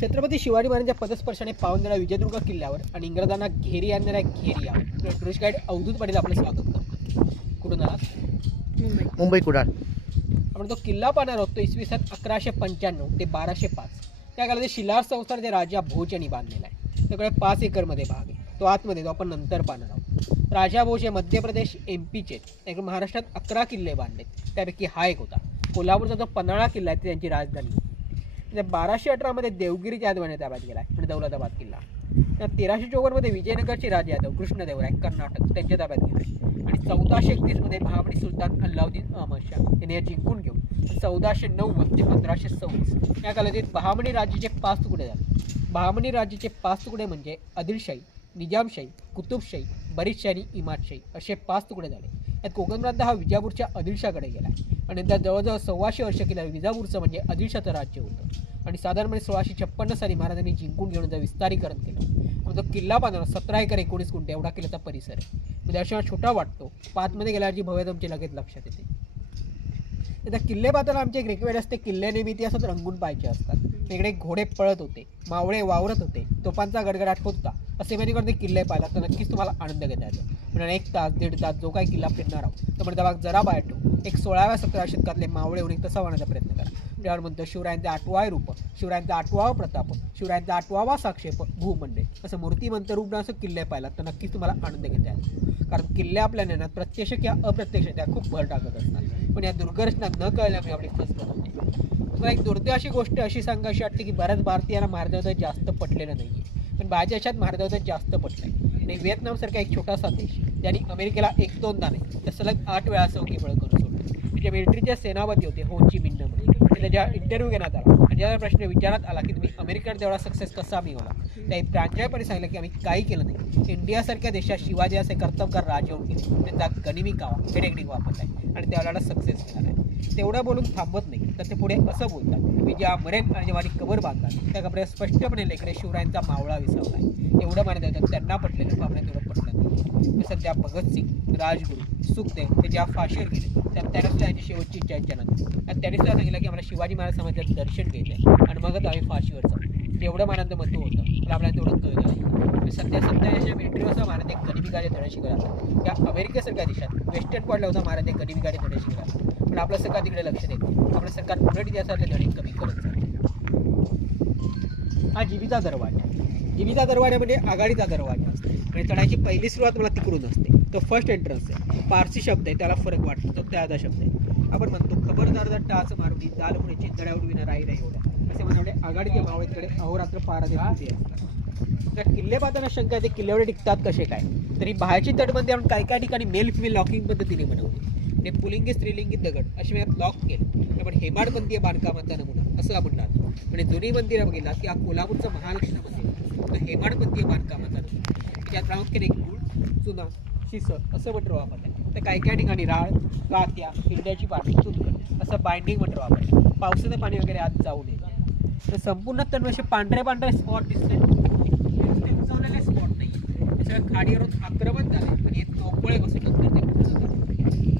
छत्रपती शिवाजी महाराजांच्या पदस्पर्शाने पावनलेल्या विजयदुर्ग किल्ल्यावर आणि इंग्रजांना घेरी आणणाऱ्या घेरिया टुरिस्ट गाईड अवधूत पाटील आपलं स्वागत करतो. कुठून आहात? मुंबई कुडाळ. आपण तो किल्ला पाहणार आहोत. तो इसवी सन 1195 ते 1205 त्या काळात शिलार संस्थानाचे राजा भोज यांनी बांधलेला आहे. त्याकडे 5 एकरमध्ये भाग आहे. तो आतमध्ये तो आपण नंतर पाहणार आहोत. राजा भोज हे मध्य प्रदेश MP चे महाराष्ट्रात 11 किल्ले बांधले. त्यापैकी हा एक होता. कोल्हापूरचा जो पन्हाळा किल्ला आहे त्यांची राजधानी. 1218 मध्ये देवगिरी यादवाने ताब्यात गेला आहे. म्हणजे दौलताबाद किल्ला. 1354 मध्ये विजयनगरचे राजे यादव कृष्णदेवराय कर्नाटक त्यांच्या ताब्यात गेले आणि 1431 मध्ये बहामनी सुलतान अल्लाउद्दीन अहमद शाह यांनी जिंकून घेऊन 1490 ते 1526 या कालावधीत बहामनी राज्याचे 5 तुकडे झाले. बहामनी राज्याचे 5 तुकडे म्हणजे आदिलशाही, निजामशाही, कुतुबशाही, बरीदशाही आणि इमादशाही असे 5 तुकडे झाले. यात कोकण प्रांत हा विजापूरच्या आदिलशाहकडे गेला आणि नंतर जवळजवळ 126 वर्ष केल्या विजापूरचं म्हणजे आदिलशाहचं राज्य होतं आणि साधारणपणे 1656 साली महाराजांनी जिंकून घेऊन त्याचं विस्तारीकरण केलं. तो किल्ला बांधणार 17 एकर 19 गुंठे एवढा किल्ल्याचा परिसर आहे. म्हणजे अशा छोटा वाटतो. 5 मध्ये गेल्यावर जी भव्यता तुमची लगेच लक्षात येते. त्या किल्ले पाहताना आमचे एक रिक्वेस्ट असते, किल्ले नेहमी इतिहासात रंगून पाहायचे असतात. इकडे घोडे पळत होते, मावळे वावरत होते, तोफांचा गडगडाट होता. असे म्हणजे किल्ले पाहिला तर नक्कीच तुम्हाला आनंद घेता येतो. म्हणजे 1 तास 1.5 तास जो काही किल्ला फिरणार आहोत तो म्हणजे भाग जरा बाहेर ठेवू. एक 16व्या 17व्या शतकातले मावळे होऊन तसा वाहण्याचा प्रयत्न करा. त्यावर म्हणतो शिवरायांचा 8वावे रूप, शिवरायांचा 8वावा प्रताप, शिवरायांचा 8वावा साक्षेप भूमंडे असं मूर्तिमंत रूप असं किल्ले पाहिला तर नक्कीच तुम्हाला आनंद घेता येतो. कारण किल्ले आपल्या ज्ञानात प्रत्यक्ष किंवा अप्रत्यक्ष त्या खूप भर टाकत असतात. पण या दुर्घटना न कळल्यामुळे आपली फसगत होते. तुम्हाला एक दुर्दैव अशी गोष्ट अशी सांगायची वाटते की बऱ्याच भारतीयांना महाराजांचं जास्त पटलेलं नाही आहे. पण बाहेरच्या देशात महाराजांचं जास्त पटलं आहे. आणि व्हिएतनामसारखा एक छोटासा देश ज्यांनी अमेरिकेला 1-2दा नाही तर सलग 8 वेळा चौकीबळ करून सोडलं. म्हणजे मिलिटरीचे सेनापती होते हो ची मिन्ह म्हणून. त्याच्या इंटरव्ह्यू घेण्यात आला आणि ज्याला प्रश्न विचारण्यात आला की तुम्ही अमेरिकेत तेवढा सक्सेस कसा मिळवला, त्या प्रांजळपणे सांगितलं की आम्ही काही केलं नाही. इंडियासारख्या देशात शिवाजी असे कर्तबगार राजे होऊन गेले, त्यांचा गनिमी कावा हे टेक्निक वापरत आहे आणि त्यावेळेला सक्सेस मिळाला आहे. तेवढं बोलून थांबत नाही तर ते पुढे असं बोलतात मी ज्या मरेन आणि जेव्हा कबर बांधतात त्या कपड्यात स्पष्टपणे लेकडे शिवरायांचा मावळा विसरला आहे एवढं मानत होतं. त्यांना पटलेलं आपल्या तेवढं पटलं नाही. सध्या भगतसिंग, राजगुरू, सुखदेव ते ज्या फाशीवर गेले त्याने सुद्धा त्यांची शेवटची इच्छा जनत आणि त्यांनी सुद्धा सांगितलं की आम्हाला शिवाजी महाराज समाजाचं दर्शन घ्यायचं आहे आणि मगच आम्ही फाशीवर जाऊ. तेवढं मानांचं महत्व होतं पण आपल्याला तेवढं कळलं नाही. सध्या देशाच्या मिलिटरीवर महाराज एक गनिमीकाचे धडे शिकवतात. त्या अमेरिकेसारख्या देशात वेस्टर्न पॉईंटला होता महाराज एक गनिमीकाचे धडे शिकवतात. पण आपलं सरकार तिकडे लक्ष देत नाही. आपलं सरकार पुढे इतिहासातले धडे कमी करत चालते. हा जिबीचा दरवाजा. जिबीचा दरवाजा म्हणजे आघाडीचा दरवाजा असतो आणि चढायची पहिली सुरुवात मला तिकडून असते. तो फर्स्ट एंट्रन्स आहे. पारसी शब्द आहे, त्याला फरक वाटतो. तो त्याचा शब्द आहे. आपण म्हणतो खबरदार जर टाच मारुनी जाल पुढे चिंतड्या उडविणं राही नाही एवढ्या असे म्हणजे आघाडीच्या मावळीकडे अहोरात्र पहारा देत असतात. तर किल्ले पाहताना शंका येते किल्ल्यावर टिकतात कसे काय. तरी बाहेरची तटबंदी आपण काही ठिकाणी मेल फिमेल लॉकिंग पद्धतीने बनवली. ते पुलिंगी स्त्रीलिंगी दगड अशी वेळात लॉक केलं. आपण हेमाडपंथीय बांधकामाचा नमुना असं आपण राहतो. म्हणजे जुनी मंदिरं बघितला की हा कोल्हापूरचं महालक्ष्मी मंदिर तर हेमाडपंथीय बांधकामाचा नमुना. त्यात प्रामुख्याने गुळ, चुना, शिसं असं मटर वापरतात. तर काही ठिकाणी राळ, कात्या, हिरड्याची पाणी, चुनखड असं बाइंडिंग मटर वापरतात. पावसाचं पाणी वगैरे आत जाऊ नये. तर संपूर्ण तण असे पांढरे स्पॉट दिसले, उंचवलेले स्पॉट नाही. त्याच्या खाडीवरून आक्रमण झाले आणि हे तोफगोळे बसून नंतर ते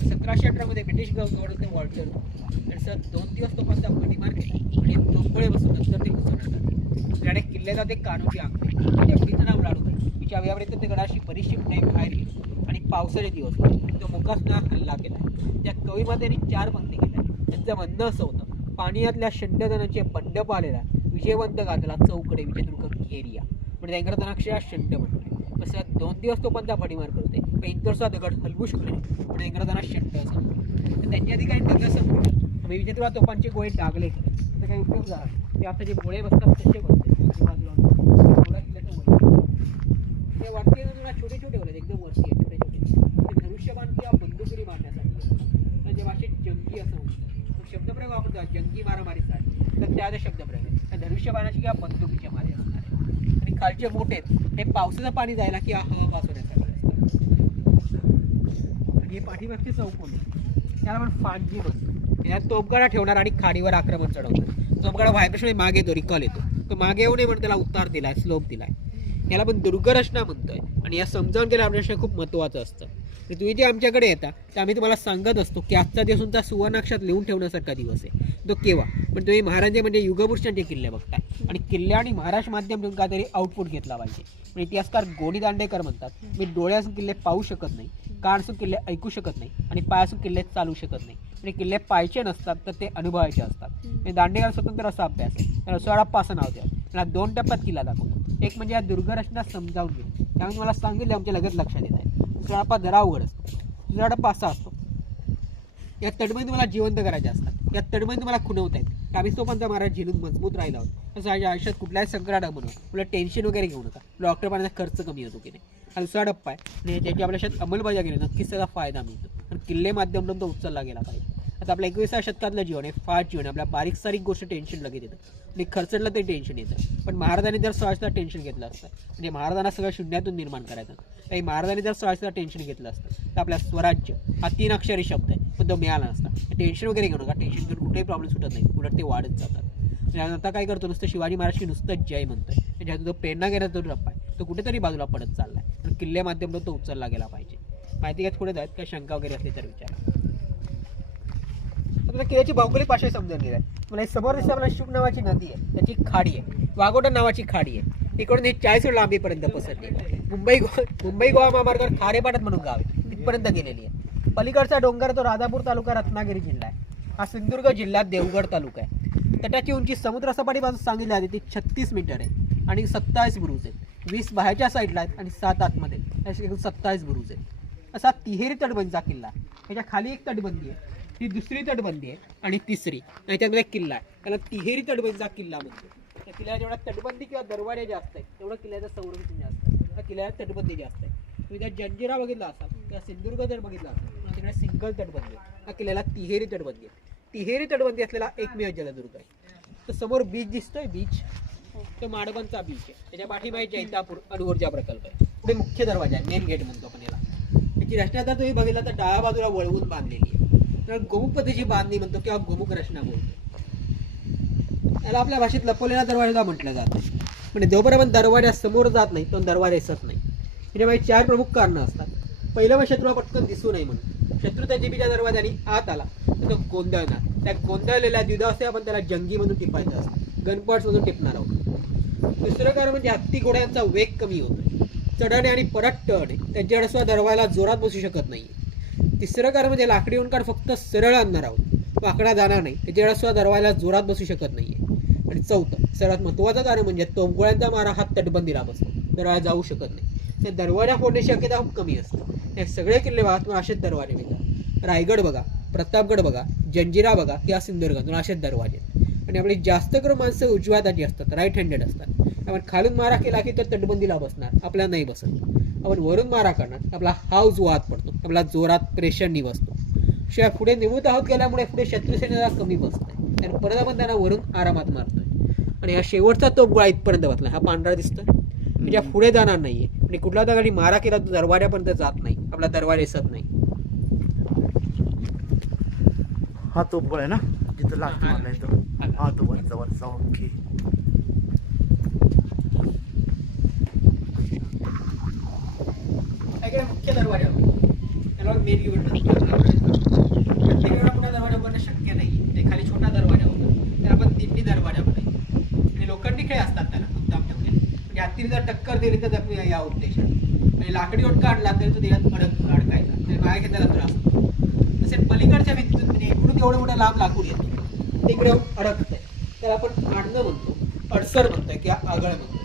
1718 मध्ये ब्रिटिश गव्हर्नमेंटने वॉल्टर आणि सर 2 दिवस तोफांचा गोळीबार केला आणि तोफगोळे बसून नंतर ते घुसवण्यात आले. त्याने किल्ल्याला ते कानोजी आंबे त्या मुलीचं नाव लाडू तिच्या व्यावरीत ते गडाशी बरीचशी नाही बाहेर गेली आणि पावसाळे दिवस तो मुकासना हल्ला केला. त्या कविमातेने 4 पंक्ती केल्या. त्यांचं म्हणणं असं होतं, पाण्यातल्या शंडदनाचे बंड पालेला विजयवंत गाजला चौकडे विजयदुर्ग घेरिया. म्हणजे इंग्रजांना अक्षरशः शंड म्हणते. कसं 2 दिवस तो पंचा भडीमार करते पण इंदोरचा दगड हलवू शकले म्हणजे इंग्रजांना शंड असं म्हणतो. तर त्यांच्या आधी काही डगं संपले आम्ही विजयदुर्गा तोफांचे गोळे डागले केले. त्याचा काही उपयोग झाला. ते आता जे गोळे बसतात तसे बसते बाजूला थोडा किल्ल्याचं वर ते वाटते ना छोटे होते एकदम वरती आहे छोटे धनुष्यबाण किंवा बंदुकरी मारण्यासाठी म्हणजे भाषेत जंगी असं म्हणतो. शब्दप्रयोग वापरतात जंगी मारामारीचा आहे तर त्या शब्दप्रयोग आहे. त्या धनुष्यबाणाची किंवा बंदुकीच्या मारे असणार आहे. आणि खालचे मोठे हे पावसाचं पाणी जायला किंवा हवा वाचवण्यासाठी असतात. आणि हे पाठीमागचे चौकोन त्याला आपण फांजी म्हणतो. यात तोफगडा ठेवणार आणि खाडीवर आक्रमण चढवणार. तोफगडा व्हायब्रेशन मागे येतो, रिकॉल येतो. तो मागे येऊ नये म्हणून त्याला उतार दिलाय, स्लोप दिलाय. याला आपण दुर्गरचना म्हणतोय आणि या समजावून घेणं आपल्यासाठी खूप महत्त्वाचं असतं. तुम्ही जे आमच्याकडे येता तर आम्ही तुम्हाला सांगत असतो की आजचा दिवस तुमचा सुवर्णाक्षरात लिहून ठेवण्यासारखा दिवस आहे. तो केव्हा पण तुम्ही महाराजे म्हणजे युगपुरुषांचे किल्ले बघताय आणि किल्ले आणि महाराष्ट्र माध्यमातून काहीतरी आउटपुट घेतला पाहिजे. पण इतिहासकार गोनी दांडेकर म्हणतात मी डोळ्यासून किल्ले पाहू शकत नाही, कानासून किल्ले ऐकू शकत नाही आणि पायासून किल्ले चालू शकत नाही. आणि किल्ले पाहायचे नसतात तर ते अनुभवायचे असतात. म्हणजे दांडेकर स्वतंत्र असा अभ्यास आहे. त्याला सोळाप्पाचं नाव द्या. त्याला 2 टप्प्यात किल्ला दाखवतो. एक म्हणजे या दुर्गरचना समजावून घेऊ. त्यामुळे मला सांगितलं आमच्या लगेच लक्षात येत आहे. दुसरा टप्पा जरा अवघड असतो. दुसरा टप्पा असा असतो या तडमणी तुम्हाला जिवंत करायचे असतात. या तडमणी तुम्हाला खुणवत आहेत. आम्ही तोपर्यंत महाराज झेलून मजबूत राहिला आहोत. तसं आयुष्यात कुठल्याही संकटात बनवू तुला टेन्शन वगैरे घेऊ नका. डॉक्टर पाहण्याचा खर्च कमी होतो की नाही. हा दुसरा टप्पा आहे आणि त्याची आपल्या शेतात अंमलबजावणी केली नक्कीच त्याचा फायदा मिळतो. आणि किल्ले माध्यमातून तो उचलला गेला पाहिजे. आता आपल्या 21व्या शतकातलं जीवन आहे फास्ट जीवन. आपल्या बारीक सारीक गोष्ट टेन्शन लगेच येतं आणि खर्चडलं ते टेन्शन येतं. पण महाराजांनी जर स्वतःचं टेन्शन घेतलं असतं म्हणजे महाराजांना सगळं शून्यातून निर्माण करायचं. काही महाराजांनी जर स्वतःचं टेन्शन घेतलं असतं तर आपल्या स्वराज्य हा 3 अक्षरी शब्द आहे पण तो मिळाला नसता. टेन्शन वगैरे घेऊ नका. टेन्शन घेऊन कुठेही प्रॉब्लेम सुटत नाही, उलट ते वाढत जातात. आणि आता काय करतो नुसतं शिवाजी महाराज की नुसतं जय म्हणतोय. ज्यातून तो प्रेरणा घेण्याचा जो टप्पा आहे तो कुठेतरी बाजूला पडत चालला आहे. पण किल्ले माध्यमातून तो उचलला गेला पाहिजे. माहिती घेत पुढे जायत काय शंका वगैरे असली तर विचारा. आपल्याला किल्ल्याची भौगोलिक पार्श्वभूमी समजून घेऊया. मला समोर दिसते आपल्याला शुक नावाची नदी आहे, त्याची खाडी आहे, वाघोटा नावाची खाडी आहे. इकडून हे 40 लांबीपर्यंत पसरली. मुंबई गोवा महामार्गावर खारेपाटण म्हणून गाव आहे तिथपर्यंत गेलेली आहे. पलीकडचा डोंगर तो राजापूर तालुका रत्नागिरी जिल्हा आहे. हा सिंधुदुर्ग जिल्ह्यात देवगड तालुका आहे. तटाची उंची समुद्र सपाटीपासून सांगितली आहे ती 36 मीटर आहे आणि 27 बुरुज आहेत. 20 बाहेरच्या साईडला आहेत आणि 7 आतमध्ये 27 बुरुज आहेत. असा तिहेरी तटबंदीचा किल्ला आहे. ह्याच्या खाली एक तटबंदी आहे, ही दुसरी तटबंदी आहे आणि तिसरी त्याच्यामध्ये एक किल्ला आहे. त्याला तिहेरी तटबंदीचा किल्ला म्हणतो. त्या किल्ल्याला जेवढा तटबंदी किंवा दरवाजे जास्त आहेत तेवढं किल्ल्याचं संरक्षण जास्त आहे. त्या किल्ल्याला तटबंदी जास्त आहे. तुम्ही त्या जंजिरा बघितला असाल किंवा सिंधुदुर्ग जर बघितला असाल तिकडे सिंगल तटबंदी आहे. त्या किल्ल्याला तिहेरी तटबंदी आहे. तिहेरी तटबंदी असलेला एकमेव जलदुर्ग आहे. तर समोर बीच दिसतोय, बीच तो माडबनचा बीच आहे. त्याच्या पाठीमागे जैतापूर अणुऊर्जा प्रकल्प आहे. पुढे मुख्य दरवाजा आहे, मेन गेट म्हणतो आपण याला. त्याची रचना जर तुम्ही बघितला तर डाव्या बाजूला वळवून बांधलेली आहे. तर गोमुख पद्धतीची बांधणी म्हणतो किंवा गोमुख रचना बोलतो. त्याला आपल्या भाषेत लपवलेला दरवाजा म्हटलं जातं. म्हणजे जोपर्यंत दरवाजा समोर जात नाही तो दरवाजा दिसत नाही. त्याच्यामध्ये 4 प्रमुख कारणं असतात. पहिलं म्हणजे शत्रूला पटकन दिसू नये म्हणून. शत्रू त्या जीबीच्या दरवाजाने आत आला तर तो गोंधळणार. त्या गोंधळलेल्या द्विधावस्थे आपण त्याला जंगी म्हणून टिपायचं असतं, गनपॉट्स म्हणून टिपणार आहोत. दुसरं कारण म्हणजे हत्ती घोड्यांचा वेग कमी होतो. चढणे आणि परत टळणे त्यांच्याकडे सुद्धा दरवाजाला जोरात बसू शकत नाही. तिसरं कारण म्हणजे लाकडी ओंकार फक्त सरळ आणणार आहोत, वाकडा जाणार नाही, त्याच्याकडे सुद्धा दरवाजाला जोरात बसू शकत नाहीये. आणि चौथं सर्वात महत्त्वाचं कारण म्हणजे तोफगोळ्यांचा मारा हा तटबंदीला बसतो, दरवाजा जाऊ शकत नाही. त्या दरवाजा फोडण्याची शक्यता खूप कमी असते. हे सगळे किल्ले बघा तुम्हाला असेच दरवाजे मिळतात. रायगड बघा, प्रतापगड बघा, जंजिरा बघा किंवा सिंधुदुर्ग तुम्हाला असेच दरवाजे. आणि आपली जास्त करून माणसं उजव्या हाताची असतात, राईट हँडेड असतात. आपण खालून मारा केला की तर तटबंदीला बसणार, आपल्याला नाही बसत. आपण वरून मारा करणार आपला हा उजवा हात पडतो, आपला जोरात प्रेशरनी बसतो. शिवाय पुढे निवृत्त आहोत गेल्यामुळे पुढे शत्रुसेनेला कमी बसतंय आणि परत आपण त्यांना वरून आरामात मारतोय. आणि हा शेवटचा तोफगोळा इथपर्यंत बसला, हा पांढरा दिसतोय म्हणजे पुढे जाणार नाहीये. आणि कुठल्या दगडी मारा केला तो दरवाजापर्यंत जात नाही, आपला दरवाजा दिसत नाही. हा तोफगोळा आहे ना जिथं लास्ट मारलाय तो. हा तो वरचा ओके. मुख्य दरवाजा त्याला मेन गेट प्रत्येक वेळा मोठा दरवाजा बनणं शक्य नाही. ते खाली छोटा दरवाजा होता त्याला आपण तिन्ही दरवाजा बनायचे. आणि लोखंडी खेळ असतात त्याला मुद्दाम ठेवले म्हणजे हत्तीने जर टक्कर दिली तर जखमी या उद्देशाने. आणि लाकडी ओटका आणला तरी तो त्याच्यात अडकायचा, तर मागे घेताना त्रास होतो. तसे पलीकडच्या भिंतीतून म्हणजे इकडून एवढं मोठं लांब लाकूड येतो तिकडे अडकतंय, त्याला आपण आडणं म्हणतो, अडसर म्हणतोय किंवा आगळ म्हणतो.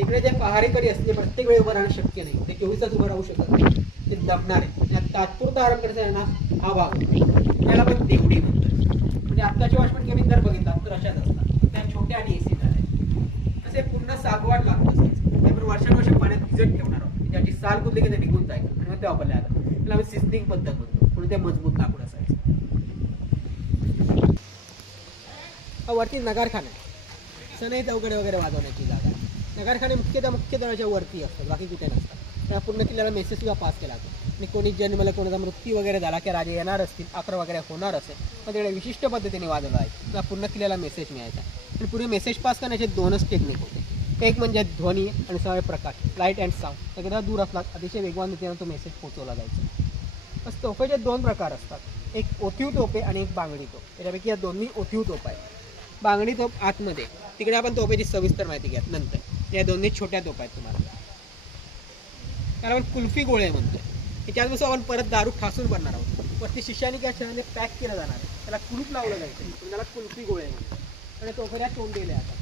इकडे जे पहारेकरी असते प्रत्येक वेळी उभं राहणं शक्य नाही, ते 24 तास उभं राहू शकत नाही, ते दमणार आहे. तात्पुरता आराम करता येणार हा भाग त्याला आपण देवडी म्हणतोय. म्हणजे आत्ताचे वॉचमन केबिन जर बघितला तर अशाच असतात, त्या छोट्या आणि एसी झाल्या. असे पूर्ण सागवाड लागत असायचं. ते पण वर्षानुवर्ष पाण्यात भिजत ठेवणार आहोत, त्याची साल कुठली की ते निघून जाईल आणि मग ते वापरले जातात. त्याला आपण सिस्टिंग पद्धत म्हणतो, म्हणून ते मजबूत लाकूड असायचं. वरती नगारखाना सनई चौकडे वगैरे वाजवण्याची जागा. नगारखाने मुख्य दरवाजा वरती असतात, बाकी कुठे नसतात. त्या पूर्ण किल्ल्याला मेसेज किंवा पास केला जातो. आणि कोणी जन्मला कोणाचा मृत्यू वगैरे झाला की राजे येणार असतील, अक्र वगैरे होणार असेल तर तिकडे विशिष्ट पद्धतीने वाजवला आहे. त्या पूर्ण किल्ल्याला मेसेज मिळायचा. आणि पुढे मेसेज पास करण्याचे 2च टेक्निक होते. एक म्हणजे ध्वनी आणि सवय प्रकाश, लाईट अँड साऊंड. एकदा दूर असला अतिशय वेगवान रीतीने तो मेसेज पोहोचवला जायचा. बस तोफेचे 2 प्रकार असतात, एक ओथीव तोफे आणि एक बांगडी तोफ. त्याच्यापैकी या दोन्ही ओथीव तोफ आहेत. बांगडी तोफ आतमध्ये, तिकडे आपण तोफेची सविस्तर माहिती घ्या नंतर. या दोन्ही छोट्या तोफ आहेत तुम्हाला. त्याला आपण कुल्फी गोळे म्हणतो. त्याच्यापासून आपण परत दारू ठासून बनणार आहोत. वरती शिष्याने किंवा शहाने पॅक केलं जाणार आहे, त्याला कुलूप लावलं जायचं, त्याला कुल्फी गोळे म्हणतात. आणि तोफेऱ्या तोंडलेल्या आता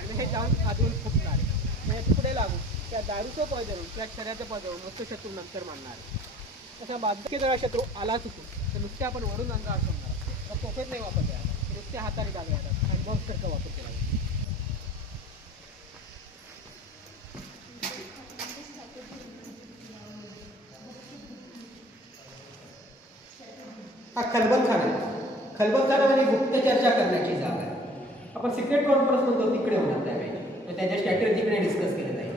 आणि हे जाऊन आधून फुटणार आहे. म्हणजे पुढे लागू त्या दारूचं पळ धरून किंवा शरीराचं पळ धरून मस्त शत्रू नंतर मानणार आहे. तसा बाजूचे जरा शत्रू आला चुकून तर नुसते आपण वरून अंगावर सोडणार. तोफेत नाही वापरता येतात, नुसत्या हाताने डाव्या येतात आणि बॉक्ससारखा वापर केला जातो. हा खलबतखाना आहे. खलबतखाना म्हणजे गुप्त चर्चा करण्याची जागा आहे. आपण सिक्रेट कॉन्फरन्स म्हणतो तिकडे होणार त्यावेळी त्याच्या स्ट्रॅटेजीकडे डिस्कस केलं जाईल.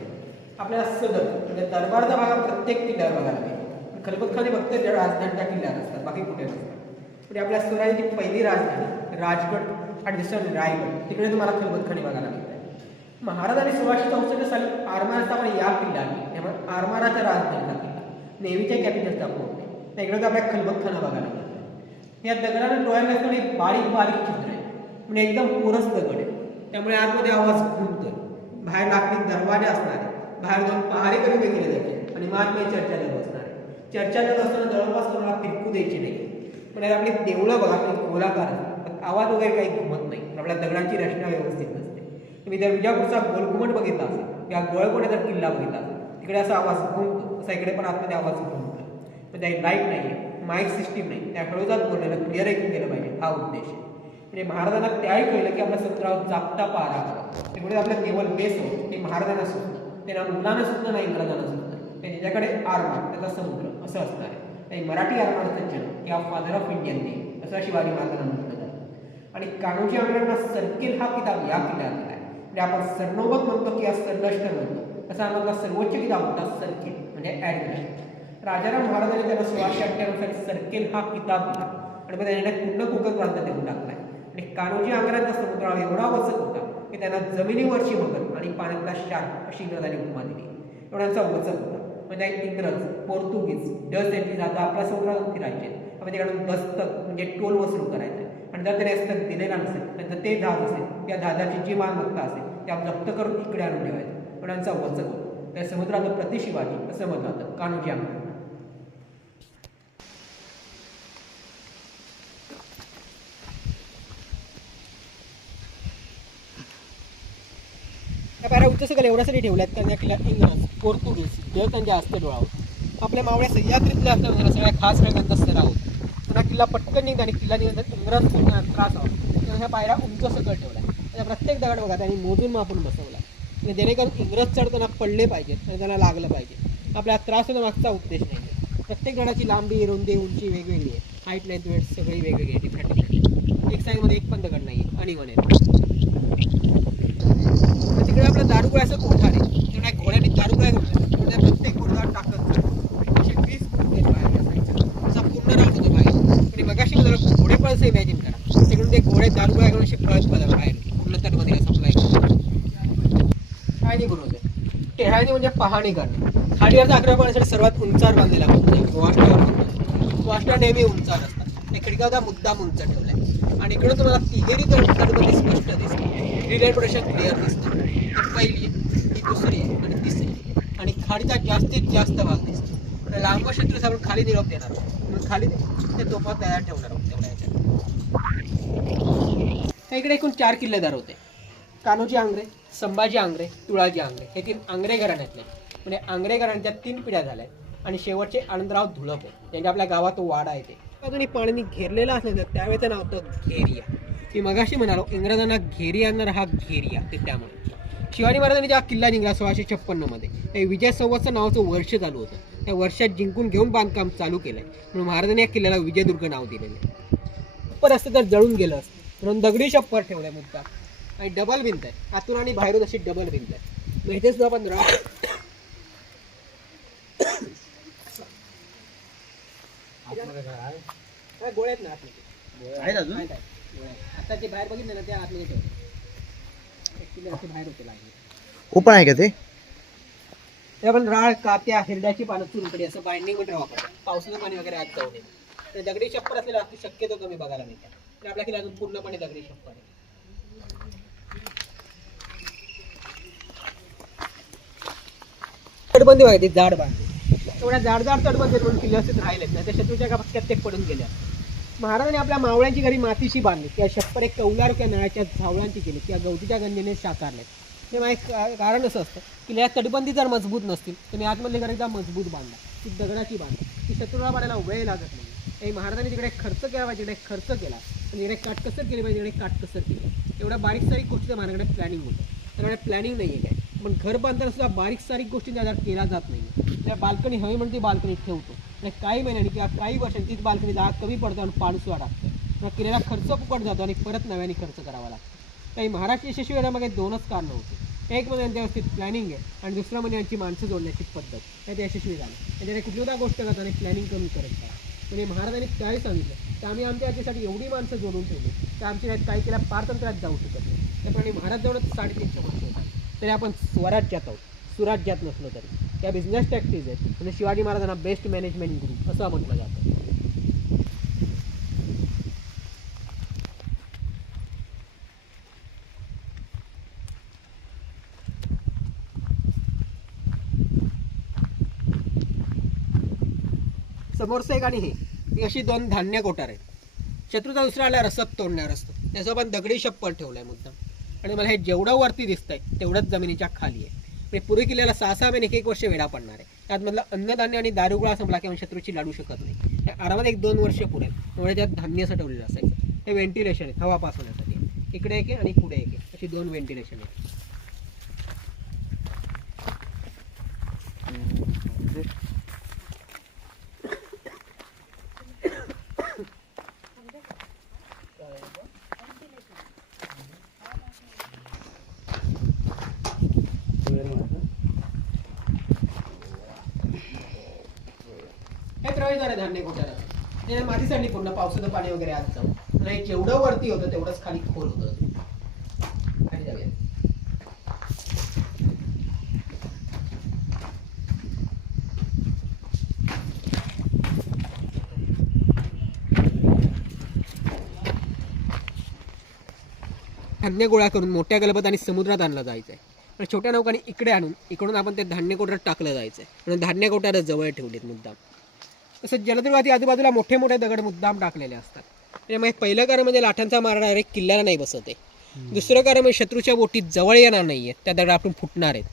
आपल्याला सदर म्हणजे दरबारचा भाग प्रत्येक किल्ल्यावर बघायला मिळेल. खलबतखाने फक्त राजधानीच्या किल्ल्यावर असतात, बाकी कुठे नसतात. म्हणजे आपल्या स्वराज्याची पहिली राजधानी राजगड आणि दुसरं रायगड, तिकडे तुम्हाला खलबतखाने बघायला मिळतात. महाराजांनी 1664 साली आरमार स्थापना या किल्ल्यावर, त्यामुळे आरमाराच्या राजधानीचा किल्ला, नेव्हीच्या कॅपिटल स्थापना होते. त्याकडे आपल्या खलबतखाना बघायला मिळतात. या दगडाने डोळ्याला असणारी बारीक बारीक चित्र आहे, म्हणजे एकदम पोरस दगड आहे. त्यामुळे आतमध्ये आवाज घुमतोय. बाहेर लाकडी दरवाजे असणार आहे, बाहेर जाऊन पहारेकरी उभे केले जायचे आणि महात्मे चर्चा करत असणार आहे. चर्चा करत असताना जवळपास कोणाला फिरकू द्यायची नाही. म्हणजे आपली देवळं बघा, आपली गोलाकार आवाज वगैरे काही घुमत नाही. आपल्या दगडांची रचना व्यवस्थित नसते. तुम्ही जर विजापूरचा गोलघुमट बघितला असेल या गोळकोंड्याचा किल्ला बघितला असेल, तिकडे असा आवाज घुमतो, तसा इकडे पण आतमध्ये आवाज घुमतो. पण त्याही लाईट नाही आहे, माईक सिस्टीम नाही, त्या हळूदात बोललेलं क्लिअर ऐकून गेलं पाहिजे, हा उद्देश आहे. म्हणजे महाराजांना त्याही कळलं की आपल्या सत्रावर जागता पारा करा. त्यामुळे आपलं केवळ बेस होत हे महाराजांना सुचतं, त्यांना मुलांना सुद्धा नाही, इंग्रजांना सुद्धा. त्याच्याकडे आरमार, त्याचा समुद्र असं असणार आहे. आणि मराठी आरमाराचा जन्म किंवा फादर ऑफ इंडियन नेम असं शिवाजी महाराजांना म्हटलं जातं. आणि कान्होजी आंग्रेंना सर्किल हा किताब या किल्ल्यात दिला आहे. म्हणजे आपण सरनोबत म्हणतो किंवा सरनष्ट म्हणतो, तसा आम्हाला सर्वोच्च किताब होता सर्किल म्हणजे ॲडमिशन. राजाराम महाराजांनी त्यांना 1698 साली सर्किल हा किताब दिला आणि मग त्याने पूर्ण कोकण प्रांतात देऊन टाकलाय. आणि कान्होजी आंग्र्यांचा समुद्रावर एवढा वचक होता की त्यांना जमिनीवरची मगर आणि पाण्यातला शार्क अशी इंग्रजांनी उपमा दिली. एवढ्यांचा वचक होता. म्हणजे इंग्रज, पोर्तुगीज, डच यांची जागा आपल्या समुद्रात फिरायचे. आपण त्याकडून दस्तक म्हणजे टोल वसूल करायचं. आणि जर त्याने दस्तक दिलेला नसेल तर ते जहाज असेल, त्या जहाजाची जी मालमत्ता असेल त्या जप्त करून इकडे आणून ठेवायचं. एवढ्यांचा वचक होता. त्या समुद्राचं प्रतिशिवाजी असं म्हटलं जातं कान्होजी आंग्रे. त्या पायऱ्या उच्च सगळं एवढ्यासाठी ठेवल्यात कारण या किल्ल्यात इंग्रज, पोर्तुगीज, डच त्यांच्या हस्ते डोळावत. आपल्या मावळ्या सह्याद्रीतल्या असल्या सगळ्या खास रंगांचा सर आहोत. त्यांना किल्ला पटकन निघता आणि किल्ला निघण्याचा इंग्रज त्रास आहोत. त्यामुळे ह्या पायऱ्या उंच सगळं ठेवल्या. त्या प्रत्येक दगड बघा त्यांनी मोजून मापून बसवला म्हणजे जेणेकरून इंग्रज चढताना पडले पाहिजेत आणि त्यांना लागलं पाहिजे. आपल्या त्रास होणं मागचा उद्देश नाही. प्रत्येक दगडाची लांबी, रुंदी, उंची वेगवेगळी आहे. हाईट, लेंथ, वेट सगळी वेगवेगळी आहे, डिफरंट. एक साईडमध्ये एक पण दगड नाही आहे आणि म्हणे तिकडे आपलं दारुगोळा असं कोठार आहे. तेवढ्या घोड्याने दारुगोळा घेतला त्या प्रत्येक घोड्यावर टाकत जातो. असे 20 फूट घेतो आहे त्या साईडचा असा पूर्ण राऊंड होतो बाहेर. आणि मगाशी मला घोडे पळसं इमॅजिन करा. तिकडून ते घोडे दारुगोळा घेऊन असे पळत पळत बाहेर पूर्ण तटमध्ये सप्लाय करतो. टेहाळणी बनवते. टेहाळणी म्हणजे पाहणी करणे. खाडीवरचा आग्रह पाहण्यासाठी सर्वात उंचावर बांधलेला वाष्टा नेहमी उंचावर असतात. त्या खिडकाचा मुद्दाम उंच ठेवलाय. आणि इकडून तुम्हाला तिहेरी तटबंदी स्पष्ट दिसते. रिले प्रोडक्शन क्लिअर दिसतं. पहिली, ही दुसरी आणि तिसरी. आणि खाडीचा जास्तीत जास्त भाग दिसतो. लांब शत्रूस आपण खाली निरोप देणार म्हणून खाली ते तोफा तयार ठेवणार आहोत तेवढ्या ह्याच्यात. इकडे एकूण 4 किल्लेदार होते. कान्होजी आंग्रे, संभाजी आंग्रे, तुळाजी आंग्रे हे 3 आंग्रे घराण्यातले. म्हणजे आंग्रे घराण्याच्या 3 पिढ्या झाल्या. आणि शेवटचे आनंदराव धुळप त्यांच्या आपल्या गावात वाडा येते. बाजूने पाण्याने घेरलेला असल्याचं त्यावेळेचं नाव होतं घेरिया. मी मगाशी म्हणालो इंग्रजांना घेरी आणणार हा घेरिया ते त्यामुळे. शिवाजी महाराजांनी जेव्हा किल्ला जिंकला 1656 मध्ये त्या विजय संवत्सर नावाचं वर्ष चालू होतं. त्या वर्षात जिंकून घेऊन बांधकाम चालू केलंय म्हणून महाराजांनी या किल्ल्याला विजयदुर्ग नाव दिलेलं आहे. छप्पर असतं तर जळून गेलं असतं म्हणून दगडी छप्पर ठेवलंय मुद्दा. आणि डबल भिंत आहे, आतून आणि बाहेरून अशी डबल भिंत आहे. माहिती सुद्धा 15 गोळे आहेत ना आतमध्ये. आता ते बाहेर बघितलं ना त्या आतमध्ये ठेवले. बाहेर होते लागले. ओपन आहे का ते? ते आपण राळ, कात्या, हिरड्याची पानं चुनखडी असं बाइंडिंग मध्ये वापरतो. पावसाचं पाणी वगैरे आत जाऊ नये. तर दगडी छप्पर असलेला शक्यतो कमी बघायला मिळते. तर आपल्या किल्ल्यात अजून पूर्णपणे दगडी छप्पर आहे. तटबंदी बघा, ती जाड बांधली. एवढ्या जाड तटबंदी म्हणून किल्ले अस्तित्वात राहिलेत नाही, त्या शत्रूच्या एका भक्त्यात ते पडून गेल्या. महाराजांनी आपल्या मावळ्यांची घरी मातीशी बांधली, त्या छप्पर एक कौलार किंवा नळाच्या झावळांची केली किंवा गवतीच्या गंजीने साकारले. ते एक कारण असं असतं की या तटबंदी जर मजबूत नसतील तुम्ही आतमधले घर एकदा मजबूत बांधा, ती दगडाची बांधा, ती शत्रूला बांधायला वेळ लागत नाही. हे महाराजांनी तिकडे खर्च केला पाहिजे, तिकडे खर्च केला आणि तिकडे काटकसर केली पाहिजे, तिकडे काटकसर केली. एवढ्या बारीक सारीक गोष्टीचं महाराजांकडे प्लॅनिंग होतं. त्याकडे प्लॅनिंग नाही आहे काय, पण घर बांधताना सुद्धा बारीक सारीक गोष्टी आधार केला जात नाही. त्या बाल्कनी हवी म्हणून ती बाल्कनी ठेवतो आणि काही महिन्यांनी किंवा काही वर्षांनी तीच बाल्कनी जागा कमी पडतो आणि पाणसुद्धा टाकतो. मग केलेला खर्च फुकट जातो आणि परत नव्याने खर्च करावा लागतो. काही महाराष्ट्र यशस्वी होण्यामागे दोनच कारणं होती. एक म्हणजे यांच्या व्यवस्थित प्लॅनिंग आहे आणि दुसरं म्हणजे यांची माणसं जोडण्याची पद्धत. त्यात यशस्वी झालं. त्याच्याने कुठली सुद्धा गोष्ट करत आणि प्लॅनिंग करून करत करा. म्हणजे महाराजांनी काय सांगितलं तर आम्ही आमच्या याच्यासाठी एवढी माणसं जोडून ठेवली तर आमच्या काही केल्या पारतंत्र्यात जाऊ शकत नाही. त्याप्रमाणे महाराज जवळ 350 वर्ष होतात तरी आपण स्वराज्यात आहोत, सुराज्यात नसलो तरी. त्या बिझनेस टॅक्टिस आहेत आणि शिवाजी महाराजांना बेस्ट मॅनेजमेंट गुरु असं म्हटलं जातं. समोरचं एक आणि हे अशी दोन धान्य कोठार आहेत. शत्रूचा दुसरा आला रसद तोडणार असतो, त्याचं पण दगडी छप्पर ठेवलाय मुद्दाम. आणि मला हे जेवढं वरती दिसतंय तेवढंच जमिनीच्या खाली आहे. म्हणजे पूर्वी किल्ल्याला 6-6 महिने 1 वर्ष वेढा पडणार आहे. त्यात मधलं अन्नधान्य आणि दारुगोळा संपला किंवा शत्रूची लाडू शकत नाही. आरामात 1-2 वर्ष पुढे त्यामुळे त्यात धान्य साठवलेलं असायचं. हे व्हेंटिलेशन आहे, हवा पास होण्यासाठी. इकडे एक आहे आणि पुढे एक आहे, अशी 2 व्हेंटिलेशन आहेत. हे प्रवेशद्वार आहे धान्य कोठारात. हे मातीसाठी पूर्ण पावसाचं पाणी वगैरे आत जाऊ आणि जेवढं वरती होतं तेवढंच खाली खोल होतं. खाली जाऊया. धान्य गोळा करून मोठ्या गलबत आणि समुद्रात आणलं जायचंय आणि छोट्या नौकांनी इकडे आणून इकडून आपण ते धान्य कोठारात टाकलं जायचंय. म्हणून धान्य कोठारात जवळ ठेवलेत मुद्दाम. तसंच जलदुर्गाची आजूबाजूला मोठे मोठे दगड मुद्दाम टाकलेले असतात. त्यामुळे पहिलं कारण म्हणजे लाठांचा मारा डायरेक्ट किल्ल्याला नाही बसत आहे. दुसरं कारण म्हणजे शत्रूच्या बोटीत जवळ येणार नाहीये, त्या दगड आपण फुटणार आहेत.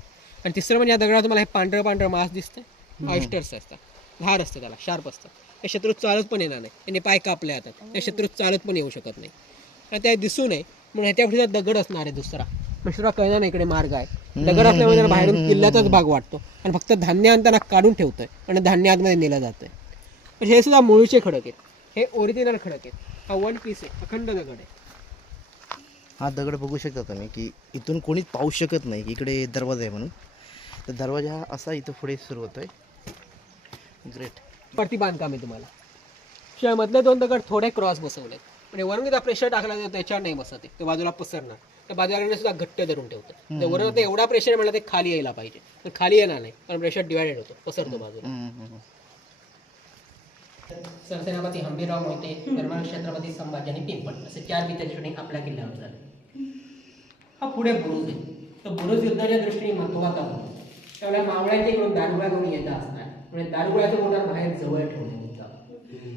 आणि तिसरं म्हणजे या दगडात तुम्हाला हे पांढरं पांढरं मांस दिसतंय, ऑयस्टर्स असतात, धार असतं, त्याला शार्प असतं. ते शत्रू चालत पण येणार नाही, त्यांनी पाय कापले जातात, त्या शत्रू चालत पण येऊ शकत नाही. आणि त्या दिसू नये म्हणून ह्याच्या पुढे दगड असणार आहे दुसरा. शत्रूला कळणार नाही इकडे मार्ग आहे. दगड असल्यामुळे त्याला बाहेरून किल्ल्याचाच भाग वाटतो आणि फक्त धान्य आणताना काढून ठेवतोय आणि धान्य आतमध्ये नेलं जातंय. पण हे सुद्धा मुळीचे खडक आहेत, हे ओरिजिनल खडक आहेत. हा 1 पीस आहे, अखंड दगड आहे. हा दगड बघू शकता तुम्ही की इथून कोणीच पाहू शकत नाही की इकडे दरवाजा आहे म्हणून. तर दरवाजा असा इथं पुढे सुरू होतोय. ग्रेट. वरती बांधकाम आहे तुम्हाला. शिवाय मधले 2 दगड थोडे क्रॉस बसवलेत म्हणजे वरून एकदा प्रेशर टाकला तर त्याच्यावर नाही बसत आहे, ते बाजूला पसरणार. त्या बाजूला सुद्धा घट्ट धरून ठेवतं. वरून ते एवढा प्रेशर म्हणलं ते खाली यायला पाहिजे, पण खाली येणार नाही कारण प्रेशर डिवायडेड होतो, पसरतो बाजूला. सरसेनापती हंबीरराव मोहिते, धर्माळ छत्रपती संभाजी आणि पिंपळ असे 4 भित्यांच्या शूटिंग आपल्या किल्ल्यावर झाले. हा पुढे बुरुज आहे. तर बुरुज युद्धाच्या दृष्टीने महत्त्वाचा होता. त्यावेळेला मावळ्याच्या इकडून दारुगोळा घेऊन येत असणार म्हणजे दारुगोळ्याचं मोटार बाहेर जवळ ठेवले होता.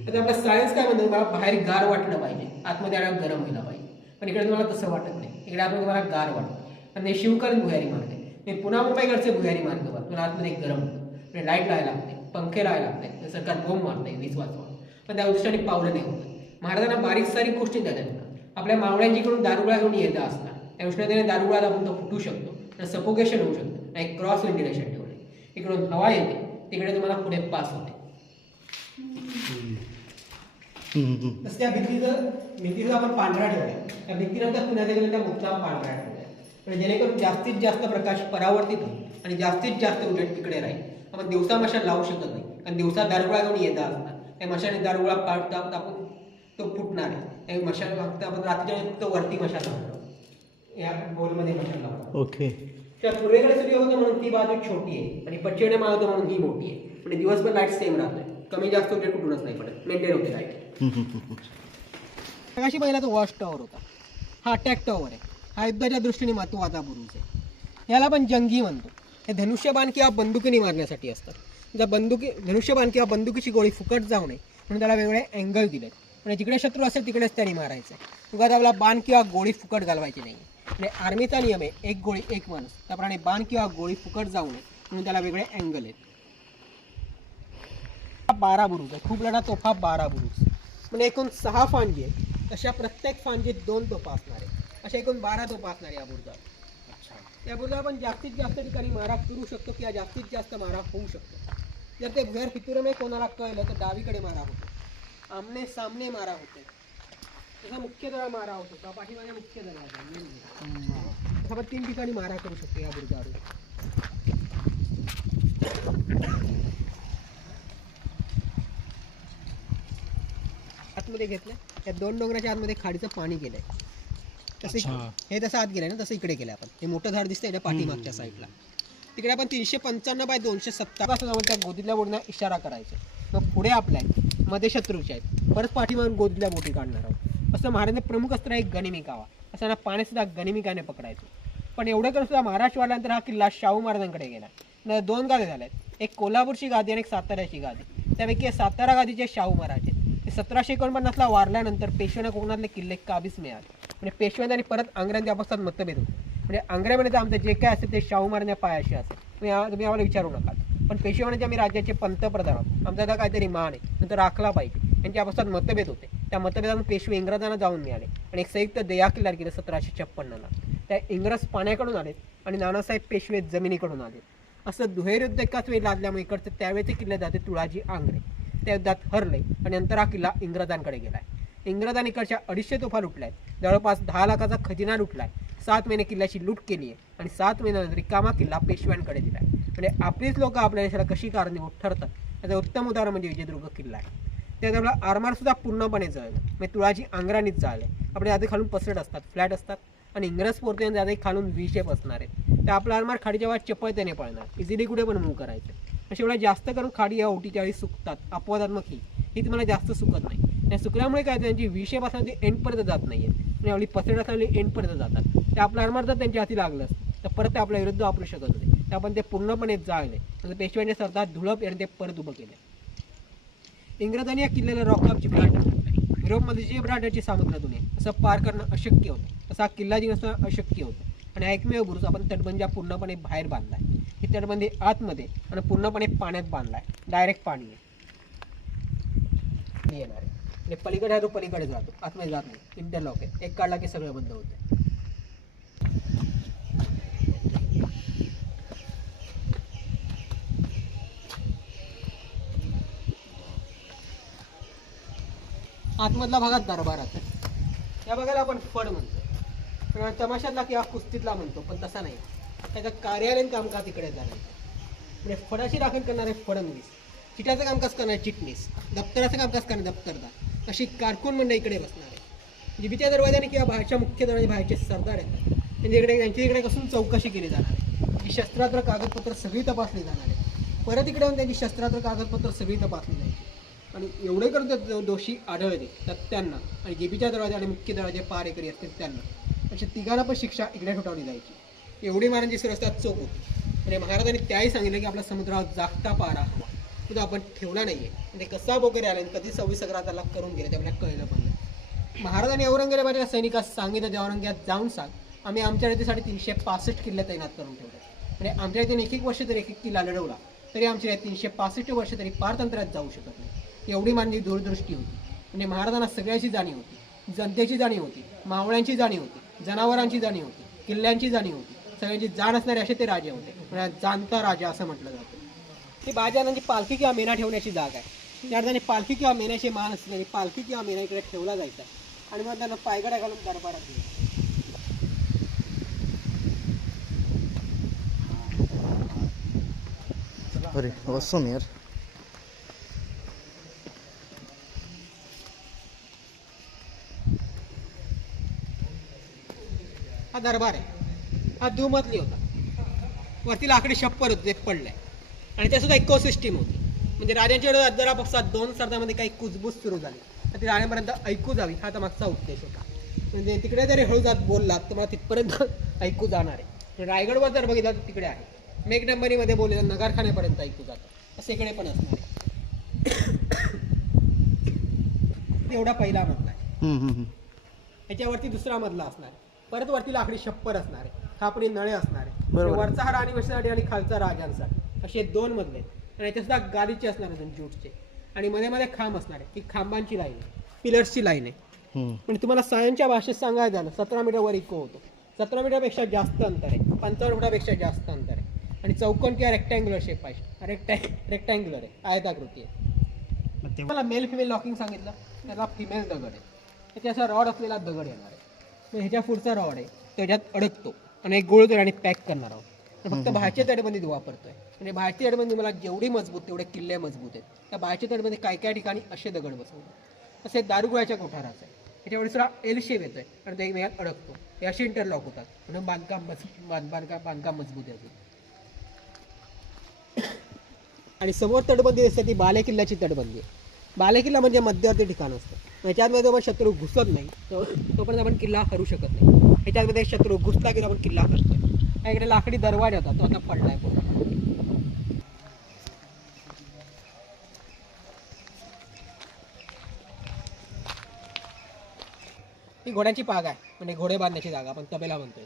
तर आपला सायन्स काय म्हणतो, मला बाहेर गार वाटलं पाहिजे, आतमध्ये आल्यावर गरम व्हायला पाहिजे. पण इकडे तुम्हाला तसं वाटत नाही, इकडे आतमध्ये तुम्हाला गार वाटतं. आणि शिवकालीन भुयारी मार्ग आहे. पुन्हा मुंबईकडचे भुयारी मार्ग बघ, तुला आतमध्ये गरम होतं म्हणजे लाईट लावायला लागते, पंखे लावायला लागते, सरकार बोंब मारते, वीज वाचवा. पण त्या दृष्टीने पावलं नाही होतं. महाराजांना बारीक सारीक गोष्टी द्यायला आपल्या मावळ्यांजीकडून दारुगोळा घेऊन येत असणार, त्या उष्णतेने दारुगोळा आपण तो फुटू शकतो आणि सफोकेशन होऊ शकतं. एक क्रॉस व्हेंटिलेशन ठेवले, इकडून हवा येते, तिकडे तुम्हाला पुढे पास होते. तसं त्या भिंतीचं आपण पांढरा ठेवलाय. त्या भिंतीनंतर पुण्याच्या गेल्या त्या मुद्दाम पांढरा ठेवलाय म्हणजे जेणेकरून जास्तीत जास्त प्रकाश परावर्तित होईल आणि जास्तीत जास्त उजेड तिकडे राहील. आपण दिवसा मशाल लावू शकत नाही कारण दिवसा दारुगोळा घेऊन येत असणार, त्या मशाने दारुगोळा तापून तो फुटणार आहे. मशाल फक्त आपण रात्रीच्या फक्त वरती मशाल लावतो, या गोलमध्ये मशाल लावतो. ओके. तर पूर्वेकडे सूर्य होतो म्हणून ती बाजू छोटी आहे आणि पश्चिमेकडे माळ होतो म्हणून ही मोठी आहे. म्हणजे दिवसभर लाईट सेम राहते, कमी जास्त होते कुठूनच नाही पडत, मेंटेन होते लाईट. अशी पहिला तो वॉच टॉवर होता, हा अटॅक टॉवर आहे. हा युद्धाच्या दृष्टीने महत्त्वाचा बुरुज आहे. याला आपण जंगी म्हणतो. हे धनुष्यबाण किंवा बंदुकीने मारण्यासाठी असतात. जर धनुष्यबाण किंवा बंदुकीची गोळी फुकट जाऊ नये म्हणून त्याला वेगवेगळे अँगल दिलेत. म्हणजे जिकडे शत्रू असेल तिकडेच त्यांनी मारायचं आहे. उगाच आपला बाण किंवा गोळी फुकट घालवायची नाही. म्हणजे आर्मीचा नियम आहे, एक गोळी एक माणूस. त्याप्रमाणे बाण किंवा गोळी फुकट जाऊ नये म्हणून त्याला वेगळे अँगल आहेत. 12 बुरुज आहे. खूप लढा तोफा 12 बुरुज. म्हणजे एकूण 6 फांजी आहेत. अशा प्रत्येक फांजीत 2 तोफा असणार आहे. अशा एकूण 12 तोफा असणार आहे या बुरुजात. या बुरुजावर आपण जास्तीत जास्त ठिकाणी मारा करू शकतो किंवा जास्तीत जास्त मारा होऊ शकतो. जर ते भुयार फितुरमे कोणाला कळलं तर डावीकडे मारा होतो, आमने सामने मारा होते. तसा मुख्य दरवाजा मारा होतो का पाठीमागे मुख्य दरवाजा. आपण 3 ठिकाणी मारा करू शकतो या बुरुजावर. आतमध्ये घेतलं, या 2 डोंगराच्या आतमध्ये खाडीचं पाणी गेलंय. तसं हे तसं आत गेलंय ना, तसं इकडे गेलं आपण. हे मोठं झाड दिसतंय ना पाठीमागच्या साईडला, तिकडे आपण 355 बाय 270 असं त्या गोदीतल्या बोटींना इशारा करायचा. मग पुढे आपल्या मध्ये शत्रूचे आहेत, परत पाठीमागून गोदीतल्या बोटी काढणार आहोत. असं महाराजांचे प्रमुख अस्त्र एक गनिमिकावा, असं ना पाण्यात सुद्धा गनिमिकाने पकडायचं. पण एवढं करून सुद्धा महाराष्ट्र वाढल्यानंतर हा किल्ला शाहू महाराजांकडे गेला. 2 गादी झाल्या आहेत, एक कोल्हापूरची गादी आणि एक साताऱ्याची गादी. त्यापैकी सातारा गादीचे शाहू महाराज आहेत. 1749ला वारल्यानंतर पेशव्यांना कोकणातले किल्ले काबीज मिळाले. म्हणजे पेशव्यांनी परत आंग्र्यांच्या आपसात मतभेद होते. म्हणजे आंग्रे म्हणजे आमचं जे काय असेल ते शाहू महाराजांच्या पायाशी असेल, तुम्ही आम्हाला विचारू नका. पण पेशवे म्हणजे आम्ही राज्याचे पंतप्रधान आहोत, आमचा आता काहीतरी मान आहे, नंतर राखला पाहिजे. यांच्या आपसात मतभेद होते. त्या मतभेदातून पेशवे इंग्रजांना जाऊन मिळाले आणि एक संयुक्त दया किल्ला केलं 1756ला. त्या इंग्रज पाण्याकडून आलेत आणि नानासाहेब पेशवे जमिनीकडून आले. असं दुहेरी युद्ध एकाच वेळी लादल्यामुळे इकडचे त्यावेळेचे किल्ले जाते तुळाजी आंग्रे त्या युद्धात हरले आणि नंतर हा किल्ला इंग्रजांकडे गेलाय. इंग्रजांनी इकडच्या 250 तोफा लुटल्या आहेत, जवळपास 10 लाखाचा खजिना लुटलाय. 7 महिने किल्ल्याची लूट केली आहे आणि 7 महिन्यानंतर रिकामा किल्ला पेशव्यांकडे दिलाय. म्हणजे आपलीच लोक आपल्या देशाला कशी कारणीभूत ठरतात याचं उत्तम उदाहरण म्हणजे विजयदुर्ग किल्ला आहे. त्यामुळे आरमार सुद्धा पूर्णपणे जळलं. म्हणजे तुळाजी आंग्रानीच जाळले. आपले आधी खालून पसरट असतात, फ्लॅट असतात आणि इंग्रज पोर्तुगीज आधी खालून व्ही शेप असणार आहेत. तर आपला आरमार खाडीच्या वाट चपळतेने पळणार, इझिली कुठे पण मूव्ह करायचं. अशा वेळा जास्त करून खाडी या 38 सुकतात. अपवादात्मक ही तुम्हाला जास्त सुकत नाही. त्या सुकल्यामुळे काय त्यांची व्ही शेप असणार ती एंडपर्यंत जात नाही आहे आणि आपली पसरट असणारी एंडपर्यंत जातात. ते आपलं आरमार जर त्यांच्या हाती लागलं तर परत ते आपल्या विरुद्ध वापरू शकत होते. तर आपण ते पूर्णपणे जाळले. नंतर पेशव्यांच्या सरदार धुळप याने ते परत उभं केले. इंग्रजांनी या किल्ल्याला रॉक ऑफ जिब्राल्टर म्हटलं. युरोपमध्ये जिब्राल्टरची सामुद्रधुनी असं पार करणं अशक्य होतं, असा किल्ला जिंकणं अशक्य होतं. आणि एकमेव बुरुज आपण तटबंदी पूर्णपणे बाहेर बांधलाय. ही तटबंदी आतमध्ये आणि पूर्णपणे पाण्यात बांधलाय. डायरेक्ट पाणी येणार आहे. म्हणजे पलीकडे आहे तो पलीकडे जातो, आतमध्ये जात नाही. इंटरलॉक आहे, एक काढला की सगळं बंद होतं. आतमधला भागात दरबारात आहे. या भागाला आपण फड म्हणतो, तमाशातला किंवा कुस्तीतला म्हणतो, पण तसा नाही. त्याचं कार्यालयीन कामकाज तिकडे झालं. म्हणजे फडाची राखण करणारे फडणवीस, चिटाचं कामकाज करणारे चिटणीस, दप्तराचं कामकाज करणारे दप्तरदार, अशी कारकून मंडळी इकडे बसणार आहे. जिबीच्या दरवाजाने किंवा बाहेरच्या मुख्य दरवाजे बाहेरचे सरदार येतात, त्यांच्या इकडे कसून चौकशी केली जाणार आहे. जी शस्त्रास्त्र कागदपत्र सगळी तपासली जाणार आहे. परत इकडे येऊन त्यांची शस्त्रास्त्र कागदपत्र सगळी तपासली जायची आणि एवढे करून ते दोषी आढळले तर त्यांना, आणि जिबीच्या दरवाजा आणि मुख्य दरवाजे पारेकरी असतील त्यांना, अशा तिघांना पण शिक्षा इकडे ठोठावली जायची. एवढी महाराजांची सुरक्षा चोख होती. म्हणजे महाराजांनी त्याही सांगितलं की आपल्या समुद्रावर जागता पारा हवा, तो आपण ठेवला नाहीये. म्हणजे कसा वगैरे आला आणि कधी 26 त्याला करून गेले ते आपल्याला कळलं पण नाही. महाराजांनी औरंगजेबाच्या सैनिकास सांगितलं जे औरंगजेबात जाऊन सांग, आम्ही आमच्या रीतीसाठी 365 किल्ले तैनात करून ठेवले. म्हणजे आमच्या इथे 1 वर्ष तरी 1 किल्ला लढवला तरी आमच्या 365 वर्ष तरी पारतंत्र्यात जाऊ शकत नाही. एवढी माझी दूरदृष्टी होती. म्हणजे महाराजांना सगळ्याची जाणीव होती, जनतेची जाणीव होती, मावळ्यांची जाणीव होती, जनावरांची जाणीव होती, किल्ल्यांची जाणीव होती. सगळ्यांची जाण असणारे असे ते राजे होते. म्हणजे जाणता राजा असं म्हटलं जातं. ही बाजारांची पालखी किंवा मेणा ठेवण्याची जागा आहे. त्या अर्थाने पालखी किंवा मेण्याचे मान असणारी पालखी किंवा मेणा इकडे ठेवला जायचा आणि मग त्यांना पायगड्या घालून दरबारात गेला. अरे awesome यार. हा दरबार आहे. हा दुमजली होता. वरती लाकडी छप्पर होतं ते पडलंय आणि ते सुद्धा इकोसिस्टीम होती. म्हणजे राजांच्या विरोधात जरा पक्षात 2 सरदारामध्ये काही कुजबूज सुरू झाली तर ती राजांपर्यंत ऐकू जावी हा तर मागचा उद्देश होता. म्हणजे तिकडे जरी हळू जात बोललात तर मला तिथपर्यंत ऐकू जाणार आहे. रायगडवर जर बघितलं तर तिकडे आहे मेघडंबरीमध्ये बोललेलं नगरखान्यापर्यंत ऐकू जातं असं इकडे पण असणार आहे. एवढा पहिला मजला आहे. याच्यावरती दुसरा मजला असणार आहे. परत वरती लाकडी छप्पर असणार आहे, खापरी नळे असणार आहे. बरोबर. वरचा हा राणीवंशासाठी आणि खालचा राजांसाठी असे 2 मजले आहेत. आणि याच्या सुद्धा गादीचे असणार आहेत ज्यूटचे आणि मध्ये मध्ये खांब असणार आहे. ही खांबांची लाईन आहे, पिलर्सची लाईन आहे. पण तुम्हाला सायन्सच्या भाषेत सांगायचं झालं 17 मीटरवर इको होतो. 17 मीटरपेक्षा जास्त अंतर आहे, 55 फुटापेक्षा जास्त अंतर आहे. आणि चौकोन किंवा रेक्टँग्युलर शेप आहे, रेक्टँग्युलर आहे, आयताकृती आहे. मला मेल फिमेल लॉकिंग सांगितलं, त्याला फिमेल दगड आहे. त्याच्या असा रॉड असलेला दगड येणार आहे. मग ह्याच्या पुढचा रॉड आहे त्याच्यात अडकतो आणि एक गोळ आणि पॅक करणार आहोत. फक्त बाहेरच्या तटबंदी वापरतोय. म्हणजे बाहेरची तटबंदी मला जेवढी मजबूत तेवढे किल्ले मजबूत आहेत. त्या बाहेरच्या तटबंदी काय ठिकाणी असे दगड बसवतात. असे दारुगोळ्याच्या कोठाराचं आहे. त्याच्यावर दुसरा एल शेप येतोय आणि ते एकमेकात अडकतो. हे असे इंटरलॉक होतात म्हणून बांधकाम मजबूत आहे. आणि समोर तटबंदी असते ती बालेकिल्ल्याची तटबंदी आहे. बालेकिल्ला म्हणजे मध्यवर्ती ठिकाण असतं. याच्यामध्ये आपण शत्रू घुसत नाही तोपर्यंत आपण किल्ला हरू शकत नाही. याच्यामध्ये शत्रू घुसला की आपण किल्ला हरतोय. इकडे लाकडी दरवाजा होता तो आता पडलाय पूर्ण. ही घोड्याची पाग आहे म्हणजे घोडे बांधण्याची जागा आपण तबेला म्हणतोय.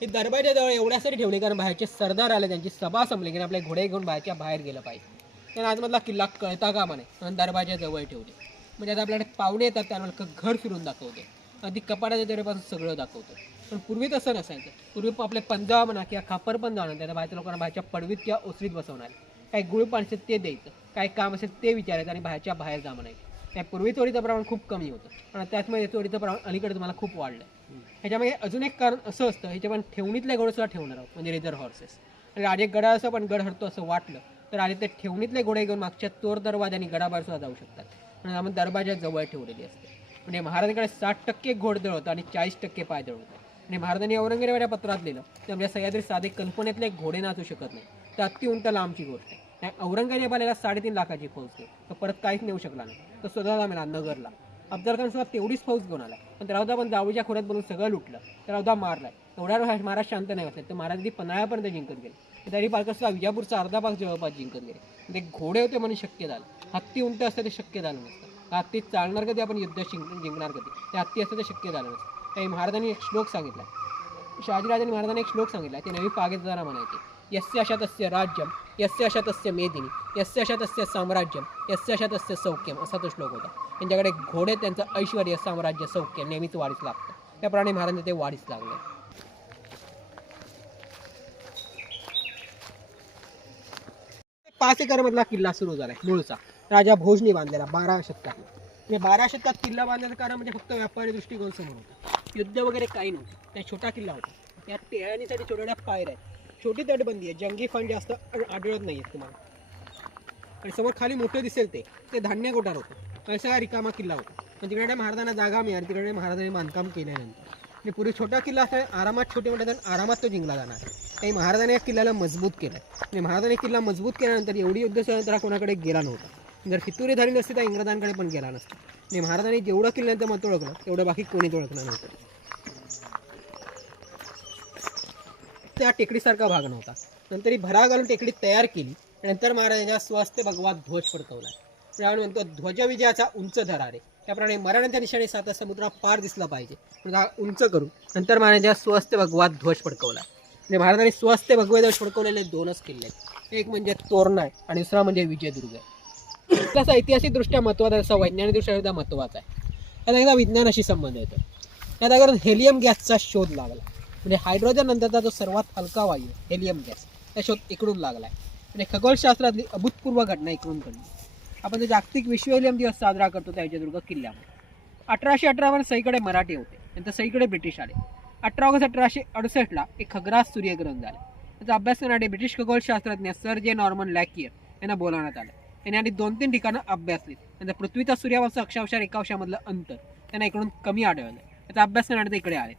ही दरवाजाजवळ एवढ्यासाठी ठेवली कारण बाहेरचे सरदार आले त्यांची सभा संपली की आपले घोडे घेऊन बाहेरच्या बाहेर गेलं पाहिजे. त्यांना आतमधला किल्ला कळता कामा नये म्हणून दरवाजाजवळ ठेवले. म्हणजे आता आपल्याकडे पाहुणे येतात त्यांना घर फिरून दाखवते, अगदी कपाटाच्या जवळपासून सगळं दाखवतं. पण पूर्वी तसं नसायचं. पूर्वी आपले पंजा म्हणा किंवा खापर पण जाणं त्याला बाहेरच्या लोकांना बाहेरच्या पडवीत किंवा ओसरीत बसवणार. काही गुळ पाणी असेल ते द्यायचं, काही काम असेल ते विचारायचं आणि बाहेरच्या बाहेर जा म्हणायचं. त्या पूर्वी चोरीचं प्रमाण खूप कमी होतं पण त्याचमुळे चोरीचं प्रमाण अलीकडे तुम्हाला खूप वाढलं. ह्याच्यामध्ये अजून एक कारण असं असतं ह्याच्या पण ठेवणीतले घोडे सुद्धा ठेवणार आहोत म्हणजे रिझर्व हॉर्सेस. आणि राजे गडा असं पण गड हरतो असं वाटलं तर आले ते ठेवणीतले घोडे घेऊन मागच्या तोर दरवाजाने गडाबाहेर सुद्धा जाऊ शकतात. म्हणून आम्ही दरवाजा जवळ ठेवलेली असते. म्हणजे महाराजांकडे 60% घोडदळ होतं आणि 40% पायदळ होतं. आणि महाराजांनी औरंगजेबाच्या पत्रात लिहिलं तर म्हणजे सह्याद्री साधे कल्पनेतले घोडे नाचू शकत नाही तर अतिउंट लांबची गोष्ट आहे. औरंगजेबाला 3.5 लाखाची फौज केली तर परत काहीच नेऊ शकला नाही. तो स्वतःला मिळाला नगरला. अफजल खान सुद्धा तेवढीच फौज घेऊन आला पण त्याला पण जावळीच्या खोऱ्यात बोलून सगळं लुटलं. त्याला मारलाय. एवढ्या महाराज शांत नाही बसले तर महाराजांनी पन्हाळ्यापर्यंत जिंकत गेले. तरी पालकसुद्धा विजापूरचा अर्धा भाग जवळपास जिंकत गेले. ते घोडे होते म्हणून शक्य झालं. हत्ती उंट असतं ते शक्य झालं नसतं. हत्ती चालणार कधी आपण युद्ध जिंकणार कधी ते हत्ती असतं ते शक्य झालं नसतं. काही महाराजांनी एक श्लोक सांगितला. शहाजीराजांनी महाराजांनी एक श्लोक सांगितला ते नवी पागेदारा म्हणायचे. यस्य अशतस्य राज्यम यस्य अशतस्य मेदिनी यस्य अशतस्य साम्राज्यम यस्य अशतस्य सौख्यम असा तो श्लोक होता. त्यांच्याकडे घोडे त्यांचं ऐश्वर्य साम्राज्य सौख्य नेहमीच वाढीस लागतं. त्याप्रमाणे महाराजांना ते वाढीस लागले. 5 एकर मधला किल्ला सुरू झालाय मूळचा राजा भोजनी बांधलेला 12व्या शतकात. म्हणजे 12व्या शतकात किल्ला बांधण्याचं कारण म्हणजे फक्त व्यापारी दृष्टिकोन समोर होता. युद्ध वगैरे काही नव्हतं. त्या छोटा किल्ला होता. त्या टेहळणीसाठी छोट्या पायऱ्या आहेत. छोटी तटबंदी आहे. जंगी फण जास्त आढळत नाही आहेत तुम्हाला. आणि समोर खाली मोठं दिसेल ते धान्य कोठार होतं. असा रिकामा किल्ला होता. पण तिकडे महाराजांना जागा मिळाली तिकडे महाराजांनी बांधकाम केल्यानंतर आणि पूर्वी छोटा किल्ला असता आरामात छोटे मोठे आरामात तो जिंकला जाणार. काही महाराजांनी या किल्ल्याला मजबूत केलं आणि महाराजांनी किल्ला मजबूत केल्यानंतर एवढी युद्ध तर कोणाकडे गेला नव्हता. जर फितुरी झाली नसती तर इंग्रजांकडे पण गेला नसता. आणि महाराजांनी जेवढं किल्ल्यांचं मत ओळखलं तेवढं बाकी कोणीच ओळखलं नव्हतं. त्या टेकडीसारखा भाग नव्हता. नंतर ही भरा घालून टेकडी तयार केली. नंतर महाराजांच्या स्वस्ते भगवा ध्वज फडकवला. आपण म्हणतो ध्वजविजयाचा उंच धरार आहे. त्याप्रमाणे मराठ्यांच्या निशाणे 7 समुद्रा पार दिसला पाहिजे म्हणून उंच करून नंतर महाराजांच्या स्वस्ते भगवा ध्वज फडकवला. म्हणजे महाराजांनी स्वस्ते भगवे ध्वज फडकवलेले 2च किल्ले आहेत. एक म्हणजे तोरणा आहे आणि दुसरा म्हणजे विजयदुर्ग आहे. तसा ऐतिहासिकदृष्ट्या महत्त्वाचा आहे, तसा वैज्ञानिकदृष्ट्या महत्त्वाचा आहे. त्यात एकदा विज्ञानाशी संबंध येतो. त्या जागेवर हेलियम गॅसचा शोध लागला. म्हणजे हायड्रोजन नंतरचा जो सर्वात हलका वायू हेलियम गॅस त्या शोध इकडून लागला आहे. म्हणजे खगोलशास्त्रातली अभूतपूर्व घटना इकडून घडली. आपण जागतिक विश्व हेलियम दिवस साजरा करतो त्या विजयदुर्ग किल्ल्यामध्ये. 1858 सईकडे मराठी होते. नंतर सईकडे ब्रिटिश आले. 18 ऑगस्ट 1868 एक खग्रास सूर्यग्रहण झाले. त्याचा अभ्यास करण्यासाठी ब्रिटिश खगोलशास्त्रज्ञ सर जे नॉर्मन लॅकियर यांना बोलावण्यात आलं. त्यांनी आधी 2-3 ठिकाणं अभ्यासली. नंतर पृथ्वीचा सूर्यापासून अक्षांश रेखांशामधलं अंतर त्यांना इकडून कमी आढळलं. त्याचा अभ्यास करण्यासाठी इकडे आले.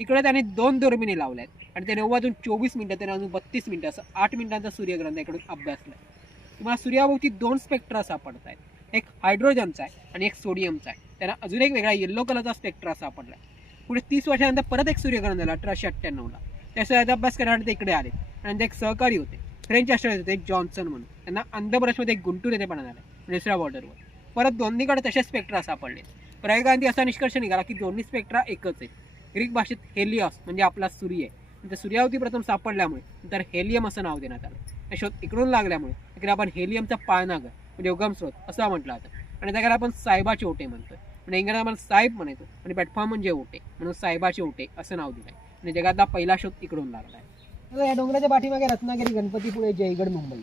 इकडे त्याने 2 दुर्बिणी लावल्या आहेत आणि ते 9 वाजून 24 मिनिटं त्याने अजून 32 मिनिटं असं 8 मिनिटांचा सूर्यग्रहण इकडून अभ्यासला आहे. तुम्हाला सूर्याभोवती 2 स्पेक्ट्रा सापडत आहेत, एक हायड्रोजनचा आहे आणि एक सोडियमचा आहे. त्यांना अजून एक वेगळा येल्लो कलरचा स्पेक्ट्रा सापडला आहे. पुढे 30 वर्षानंतर परत एक सूर्यग्रहण झालं 1898ला. त्याचा अभ्यास करण्यासाठी ते इकडे आले आणि ते एक सहकारी होते, फ्रेंच शास्त्रज्ञ होते, एक जॉन्सन म्हणून. त्यांना अंधब्रशमध्ये एक गुंटूर येथे पण आलं दुसऱ्या बॉर्डरवर. परत दोन्हीकडे तसे स्पेक्ट्रा सापडले. प्रयोगांती असा निष्कर्ष निघाला की दोन्ही स्पेक्ट्रा एकच आहे. ग्रीक भाषेत हेलियॉस म्हणजे आपला सूर्य आहे. नंतर सूर्यावरती प्रथम सापडल्यामुळे नंतर हेलियम असं नाव देण्यात आलं. हे शोध इकडून लागल्यामुळे इकडे आपण हेलियमचा पाळणाघर म्हणजे उगमस्रोत असं म्हटलं जातं आणि त्याकडे आपण साहेबाचे ओटे म्हणतोय. म्हणजे इंग्रजात आपण साहेब म्हणायचो आणि प्लॅटफॉर्म म्हणजे ओटे म्हणून साहेबाचे ओटे असं नाव दिलंय आणि जगातला पहिला शोध इकडून लागला आहे. या डोंगराच्या पाठीमागे रत्नागिरी, गणपतीपुळे, जयगड, मुंबई.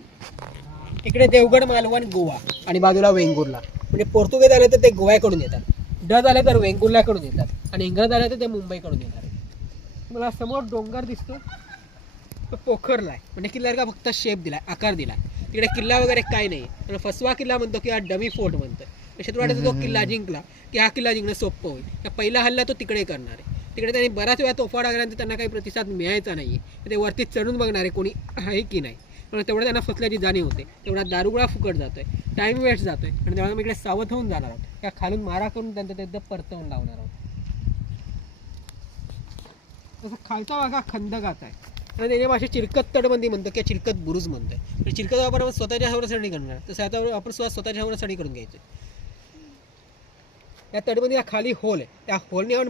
इकडे देवगड, मालवण, गोवा आणि बाजूला वेंगुर्ला. म्हणजे पोर्तुगीज आले तर ते गोव्याकडून येतात, डच आले तर वेंगुर्ल्याकडून येतात आणि इंग्रज आले तर ते मुंबईकडून येतात. मला समोर डोंगर दिसतो तो पोखरला आहे, म्हणजे किल्ल्याला का फक्त शेप दिलाय, आकार दिलाय. तिकडे किल्ला वगैरे काय नाही. आणि फसवा किल्ला म्हणतो किंवा डमी फोर्ट म्हणतो. शत्रुवाड्याचा तो किल्ला जिंकला की हा किल्ला जिंकणं सोपं होईल. तर पहिला हल्ला तो तिकडे करणार आहे. तिकडे त्यांनी बराच वेळा तोफा डागल्यानंतर त्यांना काही प्रतिसाद मिळायचा नाही. ते वरती चढून बघणारे कोणी आहे की नाही, पण तेवढं त्यांना फसल्याची जाणीव होते. तेवढा दारुगोळा फुकट जातोय, टाइम वेस्ट जातोय आणि तेव्हा मी इकडे सावध होऊन जाणार आहोत. त्या खालून मारा करून त्यांचं ते परतवून लावणार आहोत. तसं खालचा भाग हा खंदकात आहे आणि त्याच्या भाषेत चिरकत तटबंदी म्हणतो किंवा चिरकत बुरुज म्हणतोय. चिरकत आपण स्वतःच्या हवरासाठी करणार, तसं आता आपण स्वतःच्या हवरासाठी करून घ्यायचं. या तटबंदीला खाली होल आहे, त्या होलने आपण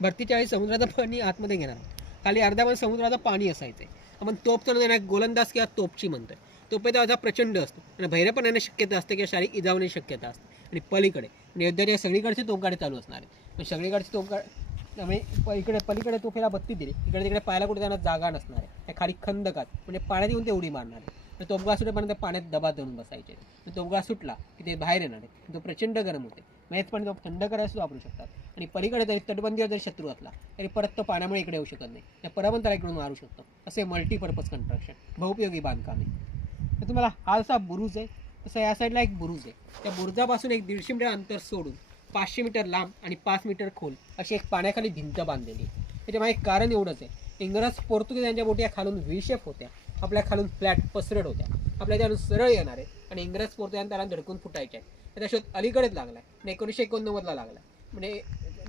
भरतीच्या वेळी समुद्राचं पाणी आतमध्ये घेणार आहोत. खाली अर्ध्यामध्ये समुद्राचं पाणी असायचं आहे. आपण तोप चालवताना गोलंदाज किंवा तोपची म्हणतोय. तोपेचा आवाज प्रचंड असतो आणि भैरपण येण्याची शक्यता असते किंवा शारीरिक इजा होण्याची शक्यता असते. आणि पलीकडे आणि युद्धाच्या सगळीकडचे तोपगाडे चालू असणार आहे. सगळीकडचे तोपगाडे त्यामुळे इकडे पलीकडे तोफेला बत्ती दिली, इकडे तिकडे पाहायला कुठे त्यांना जागा नसणार आहे. त्या खाली खंदकात म्हणजे पाण्यात येऊन ते उडी मारणार आहे. तोपगा सुटेपर्यंत पाण्यात दबा धरून बसायचे. तोपगा सुटला की ते बाहेर येणार आहे. तो प्रचंड गरम होते, मग पण तो थंड करायला सुद्धा वापरू शकतात. आणि पलीकडे जरी तटबंदीवर जरी शत्रू असला तरी परत तो पाण्यामुळे इकडे येऊ शकत नाही. त्या परत त्याला इकडून मारू शकतो. असे मल्टीपर्पज कन्स्ट्रक्शन, बहुपयोगी बांधकाम आहे. तर तुम्हाला हा जसा बुरुज आहे तसं या साईडला एक बुरुज आहे. त्या बुरुजापासून एक 150 मीटर अंतर सोडून 500 मीटर लांब आणि 5 मीटर खोल अशी एक पाण्याखाली भिंत बांधलेली आहे. त्याच्यामागे एक कारण एवढंच आहे, इंग्रज पोर्तुगीज यांच्या बोटी या खालून व्ही शेप होत्या, आपल्या खालून फ्लॅट पसरट होत्या. आपल्या त्यातून सरळ येणार आहे आणि इंग्रज पोर्तुगीज त्याला धडकून फुटायचे आहे. त्याचा शोध अलीकडेच लागला आहे आणि 1989ला लागला. म्हणजे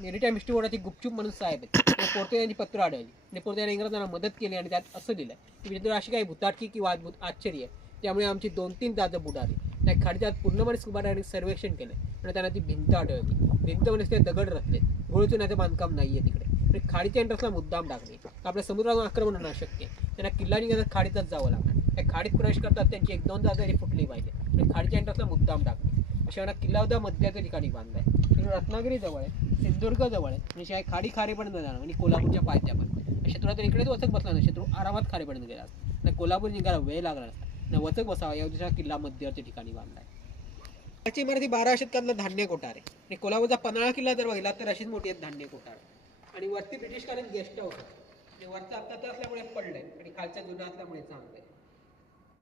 मेरिटाईम हिस्ट्री बोर्डाची गुपचूप म्हणून साहेब आहेत, पोर्तुगीजांची पत्र आढळली आणि पोर्तुगीजांनी इंग्रजांना मदत केली आणि त्यात असं दिलं की मित्र अशी काही भूताटकी किंवा अद्भुत आश्चर्य आहे, त्यामुळे आमची 2-3 जहाजं बुडाली. त्या खाडीच्यात पूर्णपणे स्कुबा डायव्हिंग सर्वेक्षण केलं आणि त्यांना ती भिंत आढळली. भिंत म्हणजे ते दगड रचले, गोळचुण्याचं बांधकाम नाही आहे तिकडे. आणि खाडीच्या एंट्रन्सला मुद्दाम टाकले. आपल्या समुद्रातून आक्रमण होणं अशक्य आहे. त्यांना किल्ला निघायचं खाडीतच जावं लागणार. त्या खाडीत प्रवेश करतात त्यांची 1-2 जहाजं तरी फुटली पाहिजे आणि खाडीच्या एंट्रन्सला मुद्दाम टाकले. अशा किल्ला सुद्धा मध्याच्या ठिकाणी बांधलाय. तिकडून रत्नागिरी जवळ आहे, सिंधुदुर्ग जवळ आहे, म्हणजे खाडी खारेपर्यंत जाणार आणि कोल्हापूरच्या पायथ्यापर्यंत. शत्रूला तर इकडेच वचक बसला नाही, शत्रू आरामात खारेपर्यंत गेला आणि कोल्हापूर जिंकायला वेळ लागला नसता. वचक बसावा या उद्देशाने किल्ला मध्यवर्ती ठिकाणी बांधलाय. त्याची इमारती 12 शतकातला धान्य कोठार आहे आणि कोल्हापूरचा पन्हाळा किल्ला जर बघितला तर अशीच मोठी आहेत धान्य कोठार. आणि वरती ब्रिटिशकालीन गेस्ट हाऊस आहे. वरचा आत्ताचा असल्यामुळे पडलंय आणि खालच्या जुना असल्यामुळे चांगलं आहे.